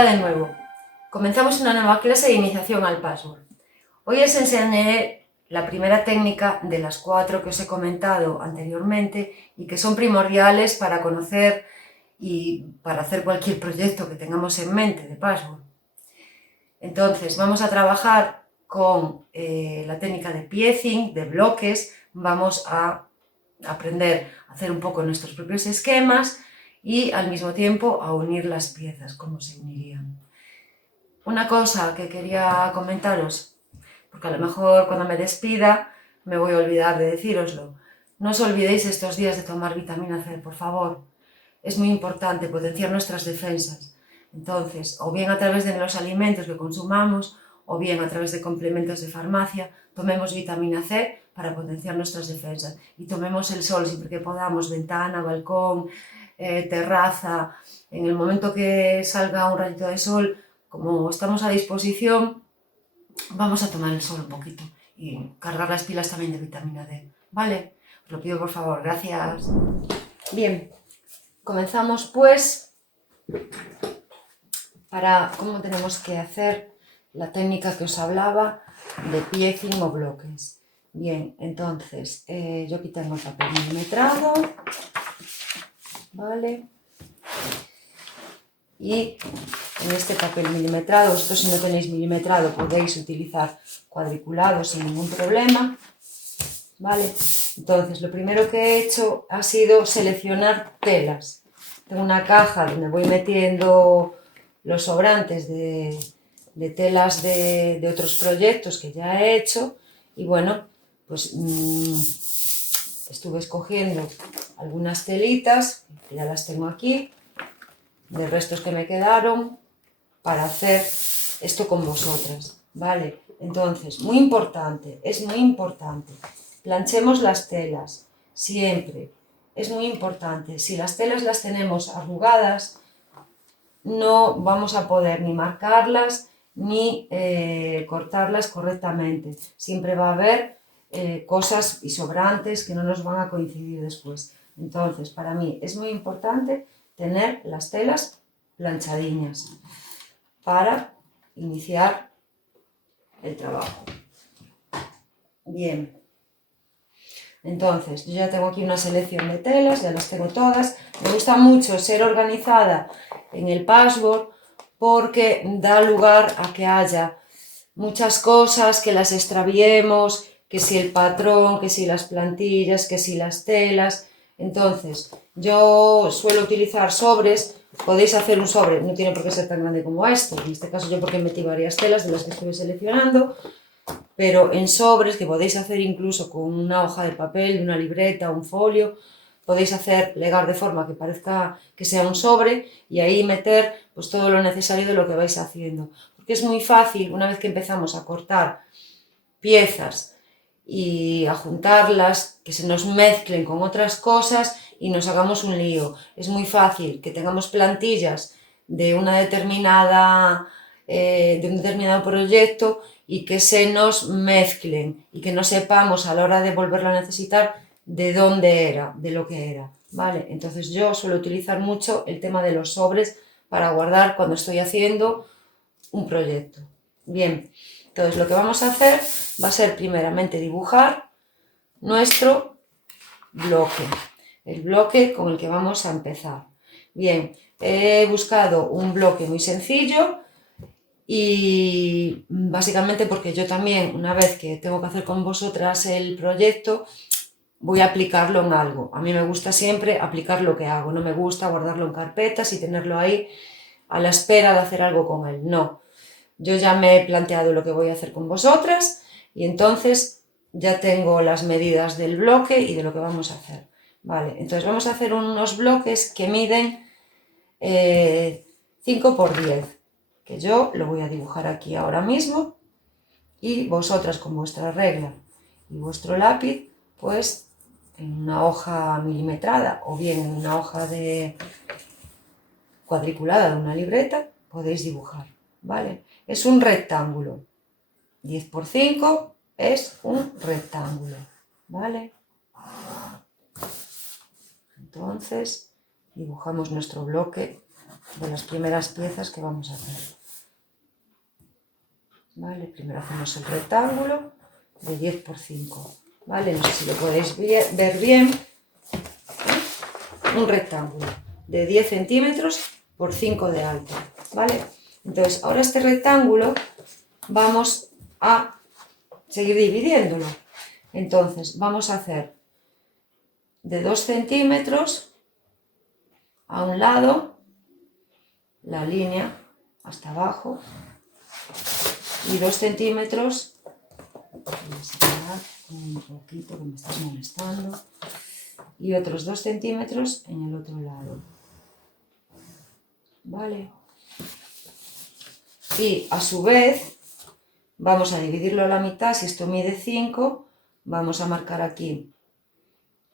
Hola de nuevo. Comenzamos una nueva clase de iniciación al password. Hoy os enseñaré la primera técnica de las 4 que os he comentado anteriormente y que son primordiales para conocer y para hacer cualquier proyecto que tengamos en mente de password. Entonces vamos a trabajar con la técnica de piecing, de bloques. Vamos a aprender a hacer un poco nuestros propios esquemas y al mismo tiempo a unir las piezas, cómo se unirían. Una cosa que quería comentaros, porque a lo mejor cuando me despida me voy a olvidar de decíroslo. No os olvidéis estos días de tomar vitamina C, por favor. Es muy importante potenciar nuestras defensas. Entonces, o bien a través de los alimentos que consumamos, o bien a través de complementos de farmacia, tomemos vitamina C para potenciar nuestras defensas. Y tomemos el sol siempre que podamos, ventana, balcón, terraza. En el momento que salga un rayito de sol, como estamos a disposición, vamos a tomar el sol un poquito y cargar las pilas también de vitamina D. ¿Vale? Os lo pido por favor, gracias. Bien, comenzamos pues para cómo tenemos que hacer la técnica que os hablaba de piecing o bloques. Bien, entonces yo aquí tengo el papel milimetrado, ¿vale? Y en este papel milimetrado, vosotros si no tenéis milimetrado podéis utilizar cuadriculado sin ningún problema, ¿vale? Entonces lo primero que he hecho ha sido seleccionar telas. Tengo una caja donde voy metiendo los sobrantes de telas de otros proyectos que ya he hecho y bueno, pues estuve escogiendo algunas telitas, que ya las tengo aquí, de restos que me quedaron para hacer esto con vosotras, ¿vale? Entonces, muy importante, es muy importante, planchemos las telas, siempre, es muy importante. Si las telas las tenemos arrugadas, no vamos a poder ni marcarlas ni cortarlas correctamente. Siempre va a haber cosas y sobrantes que no nos van a coincidir después. Entonces, para mí es muy importante tener las telas planchadiñas para iniciar el trabajo. Bien, entonces yo ya tengo aquí una selección de telas, ya las tengo todas. Me gusta mucho ser organizada en el password porque da lugar a que haya muchas cosas, que las extraviemos, que si el patrón, que si las plantillas, que si las telas. Entonces yo suelo utilizar sobres. Podéis hacer un sobre, no tiene por qué ser tan grande como este, en este caso yo porque metí varias telas de las que estuve seleccionando, pero en sobres que podéis hacer incluso con una hoja de papel, una libreta, un folio, podéis hacer plegar de forma que parezca que sea un sobre y ahí meter pues todo lo necesario de lo que vais haciendo, porque es muy fácil una vez que empezamos a cortar piezas y a juntarlas, que se nos mezclen con otras cosas y nos hagamos un lío. Es muy fácil que tengamos plantillas de un determinado proyecto y que se nos mezclen y que no sepamos a la hora de volverlo a necesitar de dónde era, de lo que era, ¿vale? Entonces yo suelo utilizar mucho el tema de los sobres para guardar cuando estoy haciendo un proyecto. Bien, entonces lo que vamos a hacer va a ser primeramente dibujar nuestro bloque, el bloque con el que vamos a empezar. Bien, he buscado un bloque muy sencillo y básicamente porque yo también, una vez que tengo que hacer con vosotras el proyecto, voy a aplicarlo en algo. A mí me gusta siempre aplicar lo que hago, no me gusta guardarlo en carpetas y tenerlo ahí a la espera de hacer algo con él, no. Yo ya me he planteado lo que voy a hacer con vosotras y entonces ya tengo las medidas del bloque y de lo que vamos a hacer. Vale, entonces vamos a hacer unos bloques que miden 5 por 10, que yo lo voy a dibujar aquí ahora mismo y vosotras con vuestra regla y vuestro lápiz, pues en una hoja milimetrada o bien en una hoja de cuadriculada de una libreta podéis dibujar, ¿vale? Es un rectángulo, 10 por 5 es un rectángulo, ¿vale? Entonces dibujamos nuestro bloque de las primeras piezas que vamos a hacer. Vale, primero hacemos el rectángulo de 10 por 5. Vale, no sé si lo podéis ver bien. Un rectángulo de 10 centímetros por 5 de alto. Vale, entonces ahora este rectángulo vamos a seguir dividiéndolo. Entonces vamos a hacer de 2 centímetros a un lado la línea hasta abajo y 2 centímetros, voy a separar un poquito que me estás molestando, y otros 2 centímetros en el otro lado. Vale, y a su vez vamos a dividirlo a la mitad. Si esto mide 5, vamos a marcar aquí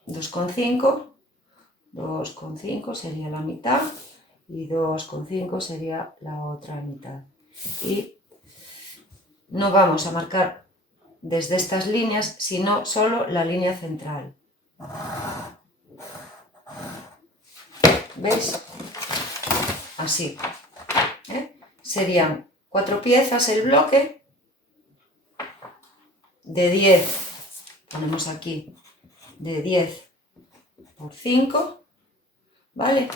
2,5, 2,5 sería la mitad y 2,5 sería la otra mitad. Y no vamos a marcar desde estas líneas, sino solo la línea central. ¿Veis? Así. Serían 4 piezas el bloque de 10, ponemos aquí, de 10 por 5, ¿vale?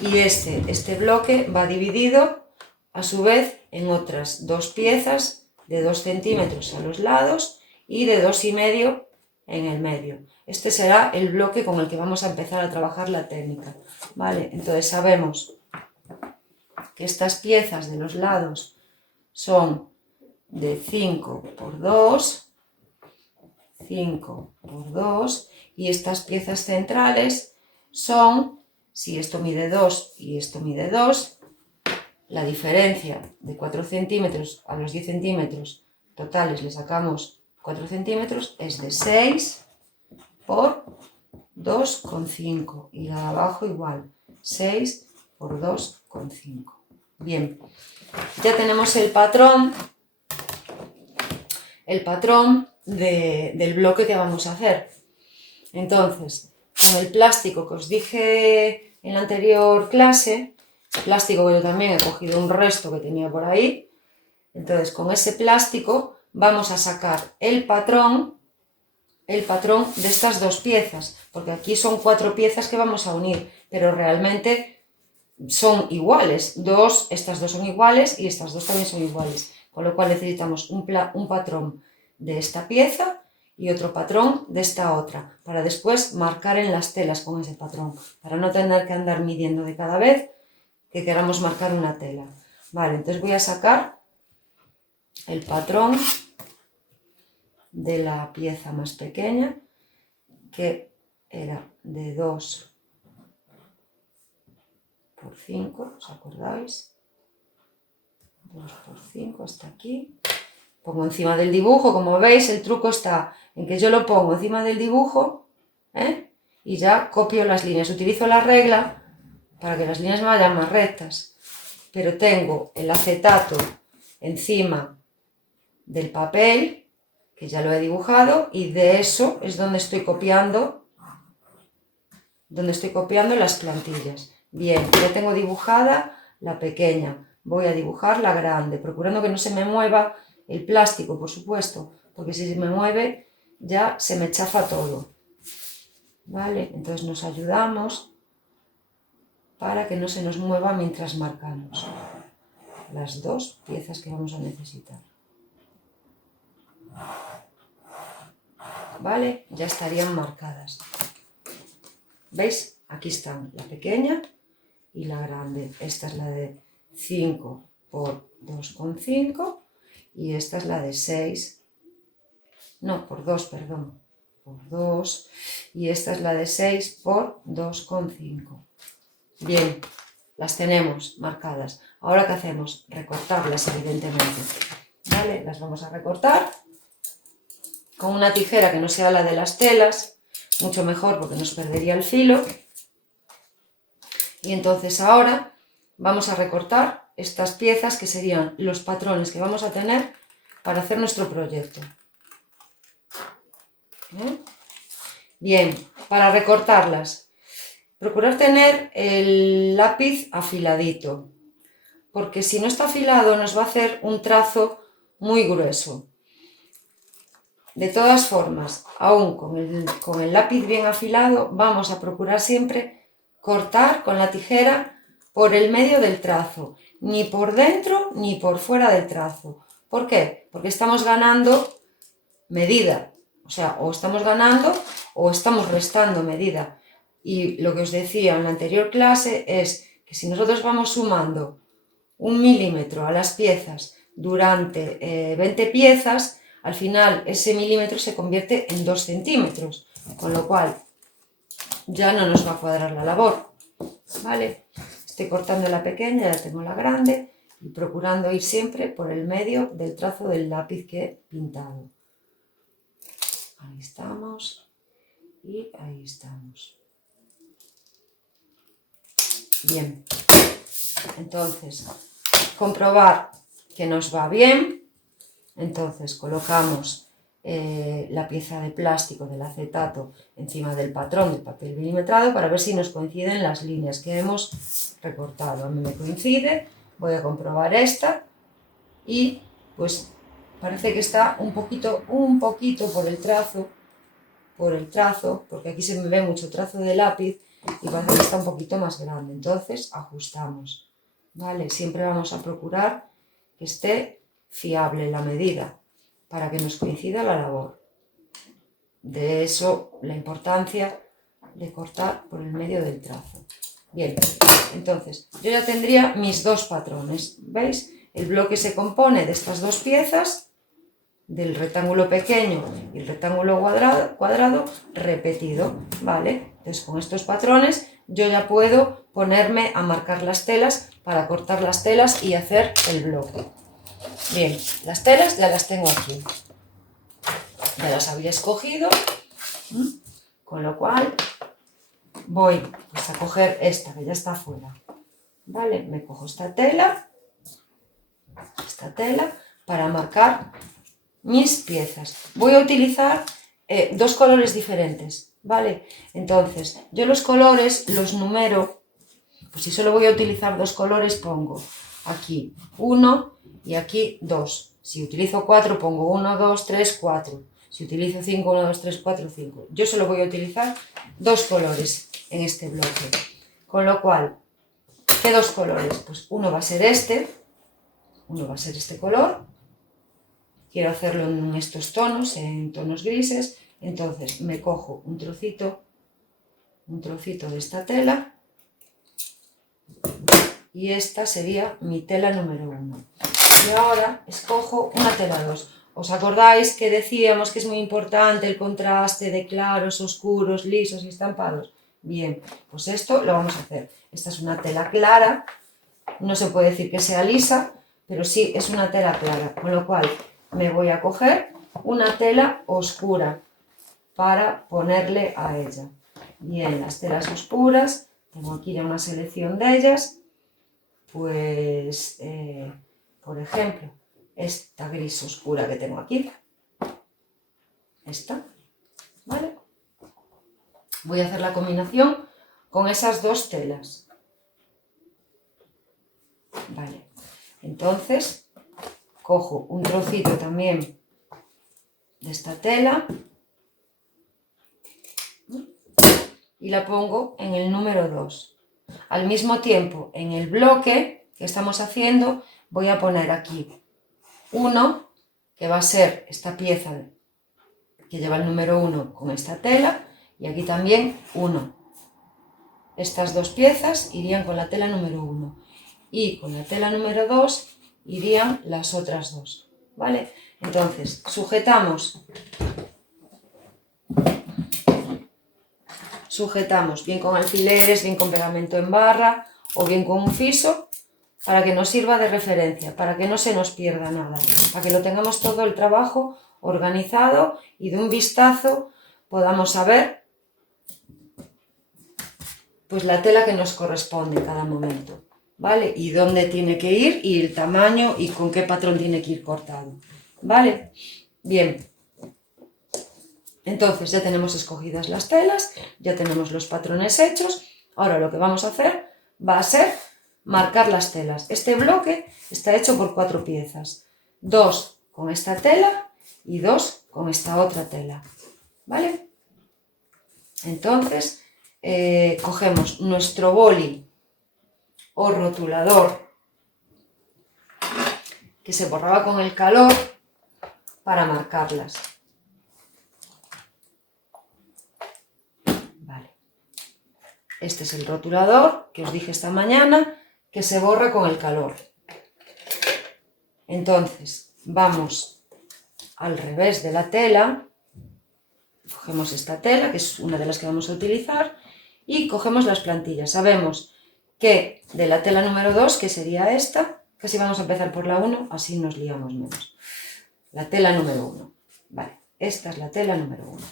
Y este bloque va dividido a su vez en otras 2 piezas de 2 centímetros a los lados y de 2,5 en el medio. Este será el bloque con el que vamos a empezar a trabajar la técnica, ¿vale? Entonces sabemos que estas piezas de los lados son de 5 por 2, 5 por 2, y estas piezas centrales son, si esto mide 2 y esto mide 2, la diferencia de 4 centímetros a los 10 centímetros totales le sacamos 4 centímetros, es de 6 por 2,5, y la de abajo igual, 6 por 2,5. Bien, ya tenemos el patrón del bloque que vamos a hacer. Entonces, con el plástico que os dije en la anterior clase, plástico que yo también he cogido un resto que tenía por ahí, entonces con ese plástico vamos a sacar el patrón de estas 2 piezas, porque aquí son 4 piezas que vamos a unir, pero realmente son iguales. Estas dos son iguales y estas 2 también son iguales, con lo cual necesitamos un patrón de esta pieza y otro patrón de esta otra, para después marcar en las telas con ese patrón, para no tener que andar midiendo de cada vez que queramos marcar una tela. Vale, entonces voy a sacar el patrón de la pieza más pequeña, que era de 2 por 5, ¿os acordáis? 2 por 5 hasta aquí. Pongo encima del dibujo, como veis el truco está en que yo lo pongo encima del dibujo, y ya copio las líneas. Utilizo la regla para que las líneas me vayan más rectas, pero tengo el acetato encima del papel, que ya lo he dibujado, y de eso es donde estoy copiando las plantillas. Bien, ya tengo dibujada la pequeña, voy a dibujar la grande, procurando que no se me mueva el plástico, por supuesto, porque si se me mueve ya se me chafa todo. Vale, entonces nos ayudamos para que no se nos mueva mientras marcamos las 2 piezas que vamos a necesitar. Vale, ya estarían marcadas. ¿Veis? Aquí están la pequeña y la grande. Esta es la de 5 por 2,5 y esta es la de 6, no, por 2, perdón, por 2, y esta es la de 6 por 2,5. Bien, las tenemos marcadas. Ahora, ¿qué hacemos? Recortarlas, evidentemente. Vale, las vamos a recortar con una tijera que no sea la de las telas, mucho mejor porque nos perdería el filo. Y entonces ahora vamos a recortar estas piezas que serían los patrones que vamos a tener para hacer nuestro proyecto. Bien, para recortarlas, procurar tener el lápiz afiladito, porque si no está afilado nos va a hacer un trazo muy grueso. De todas formas, aún con el lápiz bien afilado, vamos a procurar siempre cortar con la tijera por el medio del trazo, ni por dentro ni por fuera del trazo. ¿Por qué? Porque estamos ganando medida, o sea, o estamos ganando o estamos restando medida. Y lo que os decía en la anterior clase es que si nosotros vamos sumando 1 milímetro a las piezas durante 20 piezas, al final ese milímetro se convierte en 2 centímetros, con lo cual ya no nos va a cuadrar la labor, ¿vale? Estoy cortando la pequeña, ya tengo la grande y procurando ir siempre por el medio del trazo del lápiz que he pintado. Ahí estamos y ahí estamos. Bien, entonces comprobar que nos va bien. Entonces colocamos la pieza de plástico del acetato encima del patrón del papel milimetrado para ver si nos coinciden las líneas que hemos recortado. A mí me coincide, voy a comprobar esta y pues parece que está un poquito por el trazo, porque aquí se me ve mucho trazo de lápiz y parece que está un poquito más grande. Entonces ajustamos, ¿vale? Siempre vamos a procurar que esté fiable la medida para que nos coincida la labor. De eso la importancia de cortar por el medio del trazo. Bien, entonces yo ya tendría mis dos patrones, ¿veis? El bloque se compone de estas dos piezas, del rectángulo pequeño y el rectángulo cuadrado repetido, ¿vale? Entonces con estos patrones yo ya puedo ponerme a marcar las telas para cortar las telas y hacer el bloque. Bien, las telas ya las tengo aquí, ya las había escogido, con lo cual voy pues, a coger esta que ya está fuera, ¿vale? Me cojo esta tela para marcar mis piezas. Voy a utilizar dos colores diferentes, ¿vale? Entonces, yo los colores los numero, pues si solo voy a utilizar dos colores pongo aquí 1 y aquí 2. Si utilizo 4 pongo 1, 2, 3, 4. Si utilizo 5, 1, 2, 3, 4, 5. Yo solo voy a utilizar dos colores en este bloque. Con lo cual, ¿qué dos colores? Pues uno va a ser este color. Quiero hacerlo en estos tonos, en tonos grises, entonces me cojo un trocito de esta tela y esta sería mi tela número 1. Y ahora escojo una tela 2. ¿Os acordáis que decíamos que es muy importante el contraste de claros, oscuros, lisos y estampados? Bien, pues esto lo vamos a hacer. Esta es una tela clara, no se puede decir que sea lisa, pero sí es una tela clara, con lo cual me voy a coger una tela oscura para ponerle a ella. Bien, las telas oscuras, tengo aquí ya una selección de ellas, pues, por ejemplo, esta gris oscura que tengo aquí, esta, ¿vale? Voy a hacer la combinación con esas dos telas, ¿vale? Entonces, cojo un trocito también de esta tela y la pongo en el número 2. Al mismo tiempo, en el bloque que estamos haciendo, voy a poner aquí 1, que va a ser esta pieza que lleva el número 1 con esta tela, y aquí también 1. Estas dos piezas irían con la tela número 1 y con la tela número 2 irían las otras dos, ¿vale? Entonces, sujetamos bien con alfileres, bien con pegamento en barra o bien con un fiso para que nos sirva de referencia, para que no se nos pierda nada, para que lo tengamos todo el trabajo organizado y de un vistazo podamos saber pues la tela que nos corresponde en cada momento, ¿vale? Y dónde tiene que ir y el tamaño y con qué patrón tiene que ir cortado, ¿vale? Bien, entonces ya tenemos escogidas las telas, ya tenemos los patrones hechos. Ahora lo que vamos a hacer va a ser marcar las telas. Este bloque está hecho por 4 piezas, 2 con esta tela y 2 con esta otra tela, ¿vale? Entonces cogemos nuestro boli o rotulador que se borraba con el calor para marcarlas. Vale. Este es el rotulador que os dije esta mañana que se borra con el calor. Entonces vamos al revés de la tela, cogemos esta tela que es una de las que vamos a utilizar y cogemos las plantillas. Sabemos que de la tela número 2, que sería esta, casi vamos a empezar por la 1, así nos liamos menos. La tela número 1. Vale, esta es la tela número 1.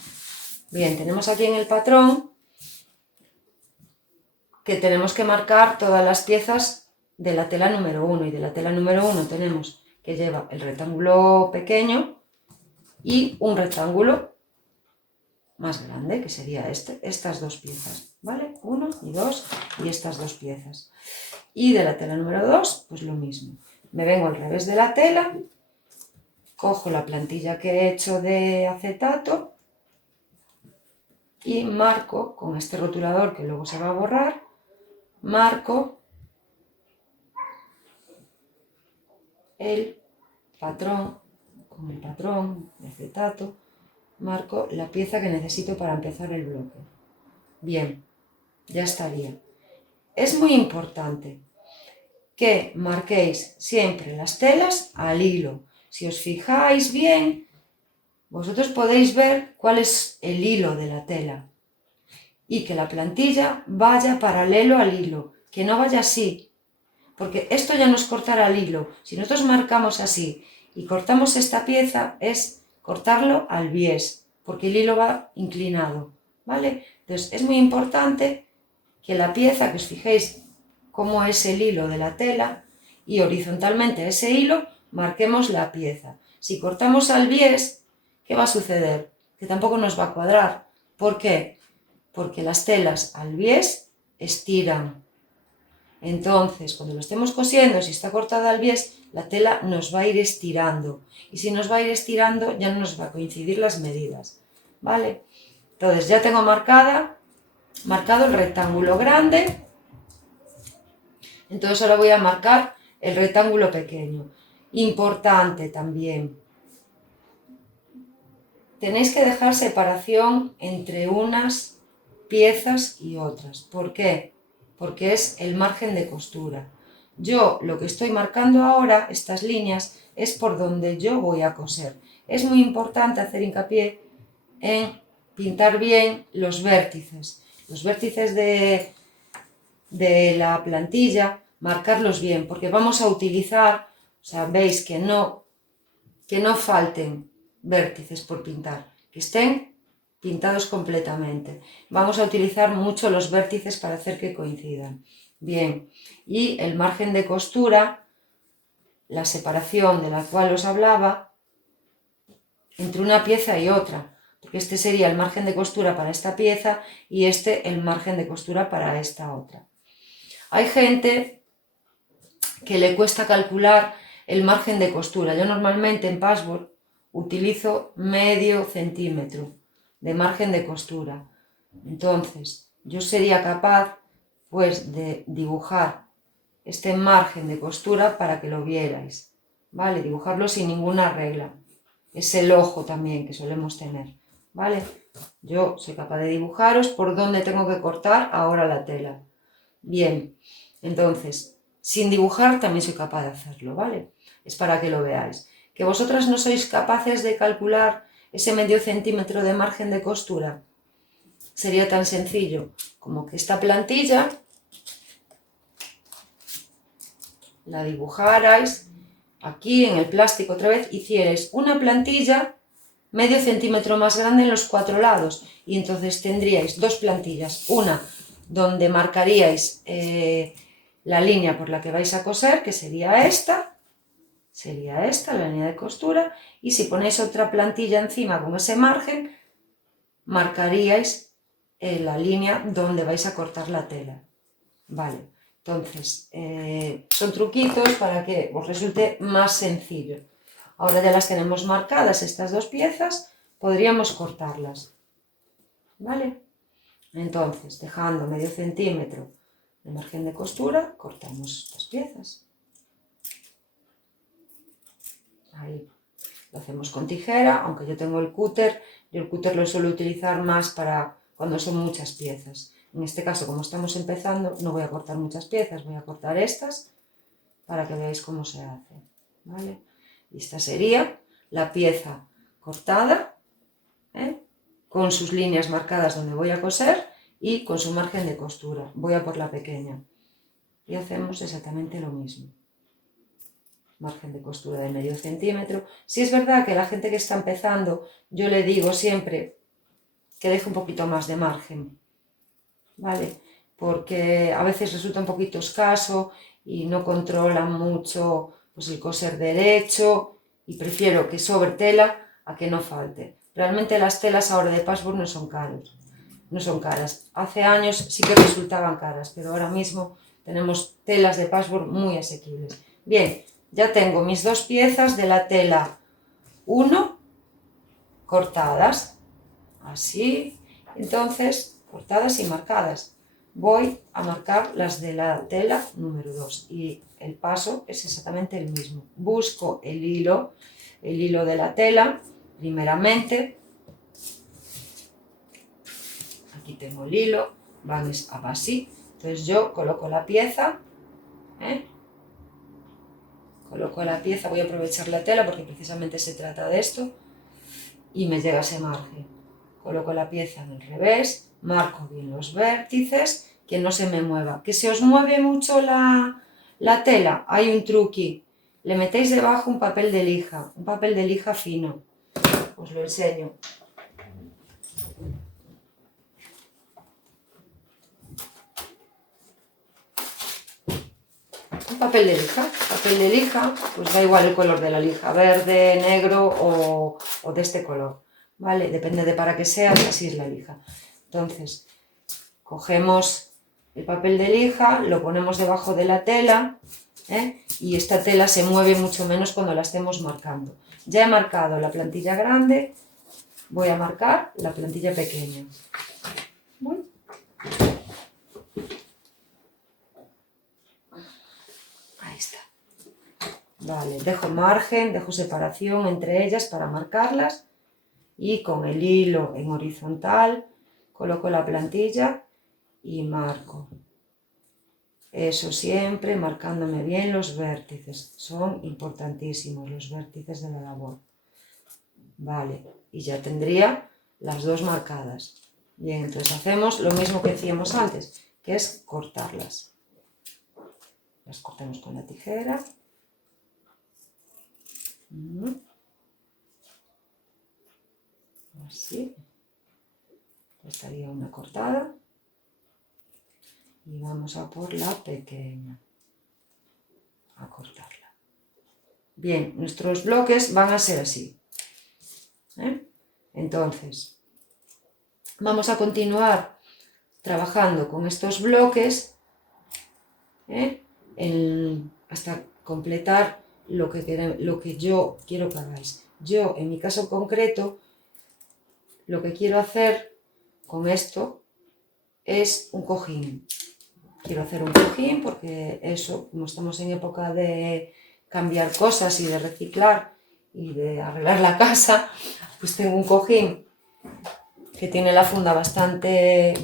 Bien, tenemos aquí en el patrón que tenemos que marcar todas las piezas de la tela número 1. Y de la tela número 1 tenemos que lleva el rectángulo pequeño y un rectángulo más grande, que sería estas 2 piezas, ¿vale? 1 y 2 y estas 2 piezas. Y de la tela número 2, pues lo mismo. Me vengo al revés de la tela, cojo la plantilla que he hecho de acetato y marco con este rotulador que luego se va a borrar, marco el patrón, con el patrón de acetato, marco la pieza que necesito para empezar el bloque. Bien, ya estaría. Es muy importante que marquéis siempre las telas al hilo. Si os fijáis bien, vosotros podéis ver cuál es el hilo de la tela y que la plantilla vaya paralelo al hilo, que no vaya así, porque esto ya no es cortar al hilo. Si nosotros marcamos así y cortamos esta pieza, es cortarlo al bies, porque el hilo va inclinado, ¿vale? Entonces es muy importante que la pieza, que os fijéis cómo es el hilo de la tela y horizontalmente ese hilo, marquemos la pieza. Si cortamos al bies, ¿qué va a suceder? Que tampoco nos va a cuadrar. ¿Por qué? Porque las telas al bies estiran. Entonces, cuando lo estemos cosiendo, si está cortada al bies, la tela nos va a ir estirando. Y si nos va a ir estirando, ya no nos va a coincidir las medidas, ¿vale? Entonces, ya tengo marcado el rectángulo grande. Entonces, ahora voy a marcar el rectángulo pequeño. Importante también. Tenéis que dejar separación entre unas piezas y otras. ¿Por qué? Porque es el margen de costura. Yo lo que estoy marcando ahora, estas líneas, es por donde yo voy a coser. Es muy importante hacer hincapié en pintar bien los vértices. Los vértices de la plantilla, marcarlos bien, porque vamos a utilizar, o sea, veis que no falten vértices por pintar, que estén pintados completamente. Vamos a utilizar mucho los vértices para hacer que coincidan. Bien, y el margen de costura, la separación de la cual os hablaba, entre una pieza y otra, porque este sería el margen de costura para esta pieza y este el margen de costura para esta otra. Hay gente que le cuesta calcular el margen de costura. Yo normalmente en Patchwork utilizo medio centímetro de margen de costura. Entonces, yo sería capaz pues de dibujar este margen de costura para que lo vierais, ¿vale? Dibujarlo sin ninguna regla. Es el ojo también que solemos tener, ¿vale? Yo soy capaz de dibujaros por dónde tengo que cortar ahora la tela. Bien, entonces, sin dibujar también soy capaz de hacerlo, ¿vale? Es para que lo veáis. ¿Que vosotras no sois capaces de calcular ese medio centímetro de margen de costura? Sería tan sencillo como que esta plantilla la dibujarais aquí en el plástico otra vez, hicierais una plantilla medio centímetro más grande en los 4 lados y entonces tendríais 2 plantillas, una donde marcaríais la línea por la que vais a coser, que sería esta, la línea de costura, y si ponéis otra plantilla encima con ese margen, marcaríais la línea donde vais a cortar la tela. Vale, entonces son truquitos para que os resulte más sencillo. Ahora ya las tenemos marcadas estas dos piezas, podríamos cortarlas. ¿Vale? Entonces, dejando medio centímetro de margen de costura, cortamos las piezas. Ahí. Lo hacemos con tijera, aunque yo tengo el cúter, yo el cúter lo suelo utilizar más para cuando son muchas piezas. En este caso, como estamos empezando, no voy a cortar muchas piezas, voy a cortar estas para que veáis cómo se hace. ¿Vale? Y esta sería la pieza cortada, con sus líneas marcadas donde voy a coser y con su margen de costura. Voy a por la pequeña. Y hacemos exactamente lo mismo. Margen de costura de medio centímetro. Si es verdad que la gente que está empezando, yo le digo siempre que deje un poquito más de margen, ¿vale? Porque a veces resulta un poquito escaso y no controlan mucho pues, el coser derecho, y prefiero que sobre tela a que no falte. Realmente las telas ahora de patchwork no son caras. Hace años sí que resultaban caras, pero ahora mismo tenemos telas de patchwork muy asequibles. Bien, ya tengo mis dos piezas de la tela 1 cortadas, así, entonces cortadas y marcadas. Voy a marcar las de la tela número 2 y el paso es exactamente el mismo. Busco el hilo de la tela, primeramente. Aquí tengo el hilo, va así. Entonces yo coloco la pieza, voy a aprovechar la tela porque precisamente se trata de esto, y me llega ese margen. Coloco la pieza en el revés, marco bien los vértices, que no se me mueva. Que se os mueve mucho la tela, hay un truqui. Le metéis debajo un papel de lija fino. Os lo enseño. Un papel de lija, pues da igual el color de la lija, verde, negro o de este color, ¿vale? Depende de para qué sea, así es la lija. Entonces, cogemos el papel de lija, lo ponemos debajo de la tela, y esta tela se mueve mucho menos cuando la estemos marcando. Ya he marcado la plantilla grande, voy a marcar la plantilla pequeña. ¿Bueno? Ahí está. Vale, dejo margen, dejo separación entre ellas para marcarlas y con el hilo en horizontal coloco la plantilla y marco. Eso siempre marcándome bien los vértices, son importantísimos los vértices de la labor. Vale, y ya tendría las dos marcadas. Bien, entonces hacemos lo mismo que hacíamos antes, que es cortarlas. Las cortamos con la tijera. Así. Estaría una cortada. Y vamos a por la pequeña. A cortarla. Bien, nuestros bloques van a ser así. Entonces, vamos a continuar trabajando con estos bloques hasta completar lo que yo quiero que hagáis. Yo, en mi caso concreto, lo que quiero hacer con esto es un cojín. Quiero hacer un cojín porque eso, como estamos en época de cambiar cosas y de reciclar y de arreglar la casa, pues tengo un cojín que tiene la funda bastante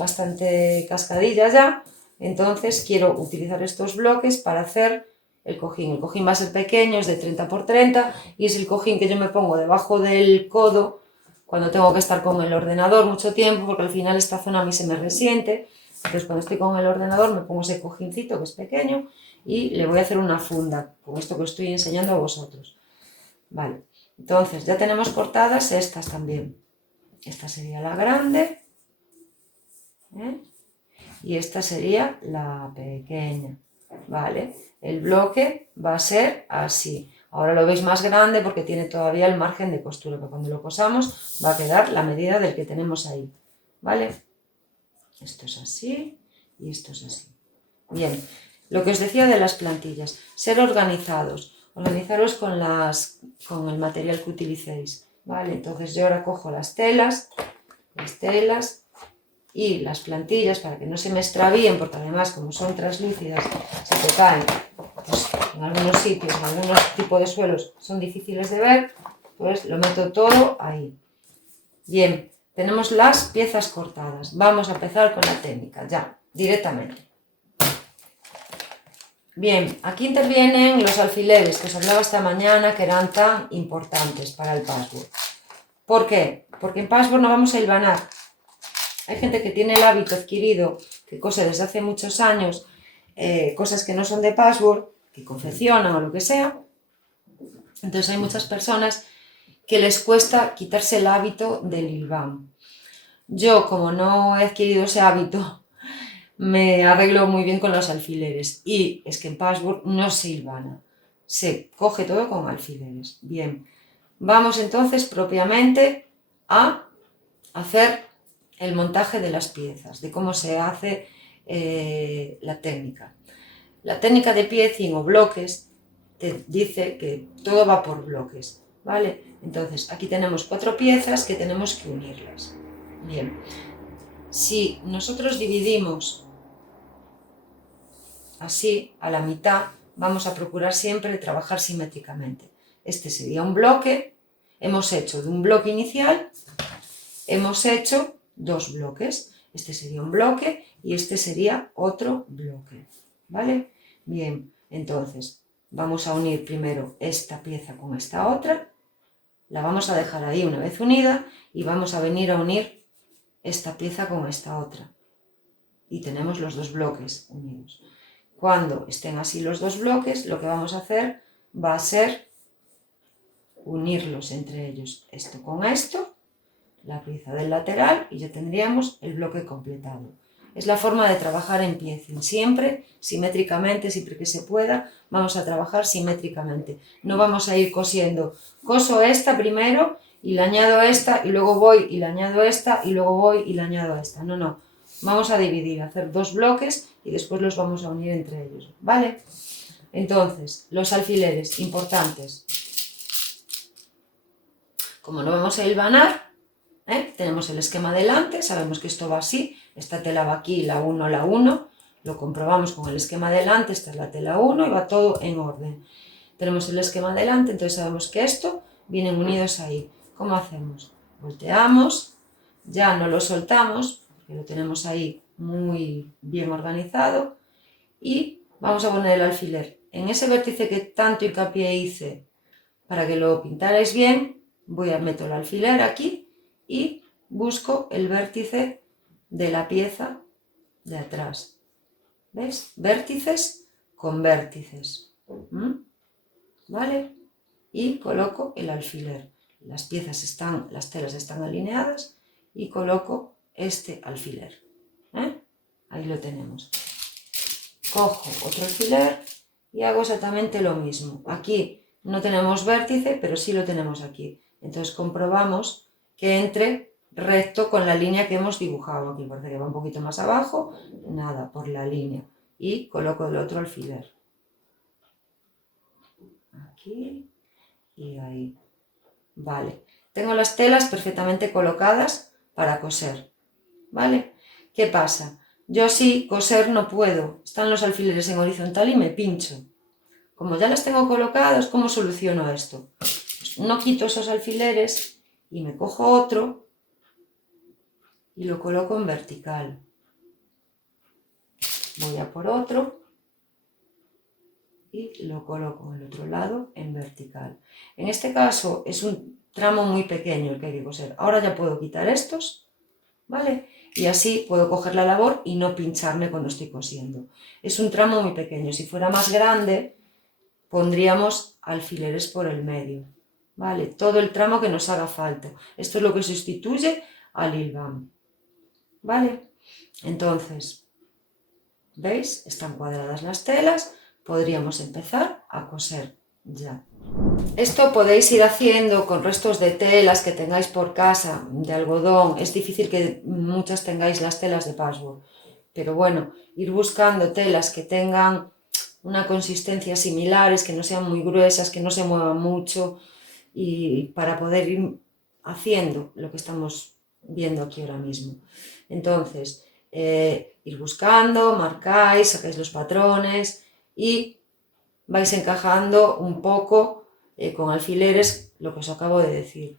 cascadilla ya. Entonces quiero utilizar estos bloques para hacer el cojín. El cojín va a ser pequeño, es de 30 por 30 y es el cojín que yo me pongo debajo del codo cuando tengo que estar con el ordenador mucho tiempo, porque al final esta zona a mí se me resiente. Entonces cuando estoy con el ordenador me pongo ese cojincito que es pequeño y le voy a hacer una funda con esto que os estoy enseñando a vosotros. Vale, entonces ya tenemos cortadas estas también. Esta sería la grande, y esta sería la pequeña. Vale, el bloque va a ser así. Ahora lo veis más grande porque tiene todavía el margen de costura, pero cuando lo cosamos va a quedar la medida del que tenemos ahí. ¿Vale? Esto es así y esto es así. Bien, lo que os decía de las plantillas, ser organizados, organizaros con el material que utilicéis, ¿vale? Entonces yo ahora cojo las telas y las plantillas para que no se me extravíen, porque además como son translúcidas, se te caen, pues en algunos sitios, en algunos tipos de suelos son difíciles de ver, pues lo meto todo ahí. Bien, tenemos las piezas cortadas, vamos a empezar con la técnica, ya, directamente. Bien, aquí intervienen los alfileres que os hablaba esta mañana que eran tan importantes para el patchwork. ¿Por qué? Porque en patchwork no vamos a hilvanar. Hay gente que tiene el hábito adquirido, que cose desde hace muchos años, cosas que no son de patchwork, que confeccionan o lo que sea. Entonces hay muchas personas que les cuesta quitarse el hábito del hilván. Yo, como no he adquirido ese hábito, me arreglo muy bien con los alfileres. Y es que en patchwork no se hilvana, se coge todo con alfileres. Bien, vamos entonces propiamente a hacer el montaje de las piezas, de cómo se hace la técnica. La técnica de piecing o bloques te dice que todo va por bloques, ¿vale? Entonces aquí tenemos 4 piezas que tenemos que unirlas. Bien, si nosotros dividimos así a la mitad, vamos a procurar siempre trabajar simétricamente. Este sería un bloque, hemos hecho de un bloque inicial, hemos hecho 2 bloques. Este sería un bloque y este sería otro bloque, ¿vale? Bien, entonces vamos a unir primero esta pieza con esta otra, la vamos a dejar ahí una vez unida y vamos a venir a unir esta pieza con esta otra. Y tenemos los 2 bloques unidos. Cuando estén así los 2 bloques, lo que vamos a hacer va a ser unirlos entre ellos, esto con esto, la pieza del lateral, y ya tendríamos el bloque completado. Es la forma de trabajar en piecing, siempre simétricamente, siempre que se pueda, vamos a trabajar simétricamente. No vamos a ir cosiendo, coso esta primero y le añado esta y luego voy y le añado esta y luego voy y le añado esta. No, no, vamos a dividir, hacer 2 bloques y después los vamos a unir entre ellos, ¿vale? Entonces, los alfileres, importantes. Como no vamos a hilvanar, tenemos el esquema delante, sabemos que esto va así, esta tela va aquí, la 1, lo comprobamos con el esquema delante, esta es la tela 1 y va todo en orden. Tenemos el esquema delante, entonces sabemos que esto vienen unidos ahí. ¿Cómo hacemos? Volteamos, ya no lo soltamos, porque lo tenemos ahí muy bien organizado, y vamos a poner el alfiler. En ese vértice que tanto hincapié hice para que lo pintarais bien, meto el alfiler aquí, y busco el vértice de la pieza de atrás. ¿Ves? Vértices con vértices. ¿Vale? Y coloco el alfiler. Las telas están alineadas y coloco este alfiler. Ahí lo tenemos. Cojo otro alfiler y hago exactamente lo mismo. Aquí no tenemos vértice, pero sí lo tenemos aquí. Entonces comprobamos que entre recto con la línea que hemos dibujado. Aquí parece que va un poquito más abajo, nada, por la línea. Y coloco el otro alfiler. Aquí y ahí. Vale, tengo las telas perfectamente colocadas para coser. ¿Vale? ¿Qué pasa? Yo así coser no puedo. Están los alfileres en horizontal y me pincho. Como ya las tengo colocadas, ¿cómo soluciono esto? Pues no quito esos alfileres y me cojo otro y lo coloco en vertical. Voy a por otro y lo coloco en el otro lado en vertical. En este caso es un tramo muy pequeño el que hay que coser. Ahora ya puedo quitar estos, ¿vale? Y así puedo coger la labor y no pincharme cuando estoy cosiendo. Es un tramo muy pequeño. Si fuera más grande, pondríamos alfileres por el medio, ¿vale? Todo el tramo que nos haga falta. Esto es lo que sustituye al hilván, ¿vale? Entonces, ¿veis? Están cuadradas las telas. Podríamos empezar a coser ya. Esto podéis ir haciendo con restos de telas que tengáis por casa, de algodón. Es difícil que muchas tengáis las telas de patchwork, pero bueno, ir buscando telas que tengan una consistencia similares, que no sean muy gruesas, que no se muevan mucho, y para poder ir haciendo lo que estamos viendo aquí ahora mismo. Entonces, ir buscando, marcáis, sacáis los patrones y vais encajando un poco con alfileres lo que os acabo de decir.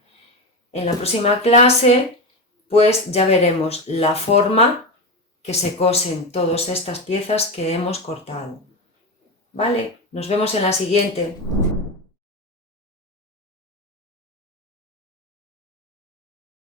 En la próxima clase, pues ya veremos la forma que se cosen todas estas piezas que hemos cortado. ¿Vale? Nos vemos en la siguiente.